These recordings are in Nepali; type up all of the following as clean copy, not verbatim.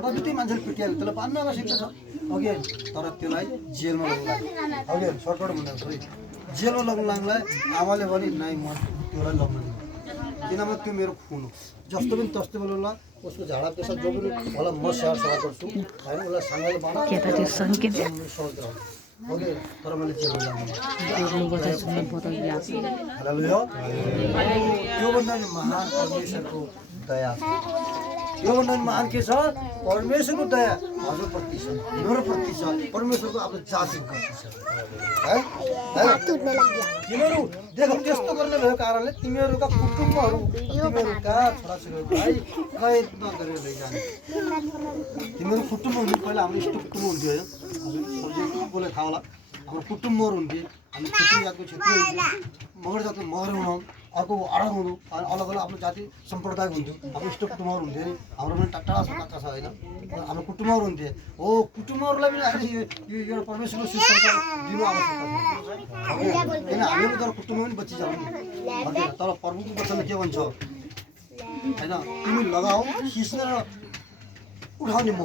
छोटाछुटी मान्छेले पिटिहाल्यो त्यसलाई पाल्न आवश्यकता छ अघि तर त्यसलाई जेलमा लग्नु लाग्यो अघि सर्टकट भन्दा छोरी जेलमा लग्नु लाग्नुलाई आमाले भने नाइ म त्यसलाई लग्नु दिनु किनभने त्यो मेरो खुन हो जस्तो पनि तस्तो बेला उसको झाडा पेसा जो पनि होला म स्याहार सफा गर्छु होइन उसलाई सँगैले बनाउँछु ओके तर मैले जेलमा योभन्दा महान परमेश्वरको दया योभन्दा महान के छ परमेश्वरको दया हजुरप्रति छ मेरो प्रति छ परमेश्वरको आफ्नो जातिको प्रति छ है तिमीहरू देखौ त्यस्तो गर्ने भएको कारणले तिमीहरूका कुटुम्बहरू तिमीहरूका छोराछोरीहरूलाई कैदमा गरेर लैजाने तिमीहरू कुटुम्ब हुन्थ्यो पहिला हाम्रो इष्ट कुटुम्ब हुन्थ्यो कसलाई थाहा होला हाम्रो कुटुम्बहरू हुन्थे हामी छेत्री जातको छेत्री हुन्थ्यो मगर जातको मगर हुनु अर्को अडग हुनु अलग अलग आफ्नो जाति सम्प्रदाय हुन्थ्यो हाम्रो इष्ट कुटुम्बहरू हुन्थ्यो नि हाम्रो पनि टाढा छ मात्र छ होइन हाम्रो कुटुम्बहरू हुन्थे हो कुटुम्बहरूलाई पनि अहिले यो परमेश्वरको सुसंस्कार दिनु आवश्यकता छ किन हामीहरू तर कुटुम्ब पनि बचिजाउँ नि तर प्रभुको वचनले के भन्छ होइन तिमी लगाऊ खिच्ने र उठाउने म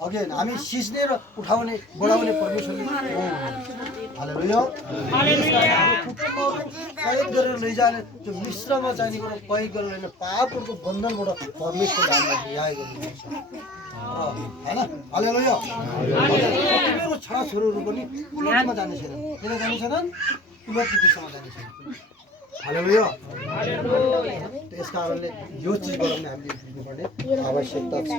अघि हामी सिस्ने र उठाउने बढाउने परमेश्वरले हालेलुया कैद गरेर लैजाने त्यो मिश्रमा चाहिने कुरा कैद गरेर पापहरूको बन्धनबाट परमेश्वरले हामीलाई न्याय गर्नुहुन्छ होइन हालेलुया मेरो छोराछोरीहरू पनि उलटमा जाने छैनन् किन जाने छैनन् उलटको दिशामा जाने छैनन् हालेलुया त्यस कारणले यो चिजबाट पनि हामीले बुझ्नुपर्ने आवश्यकता छ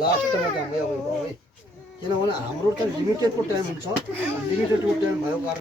लास्टमा जाँदै अब है किनभने हाम्रो त लिमिटेडको टाइम हुन्छ लिमिटेडको टाइम भएको कारण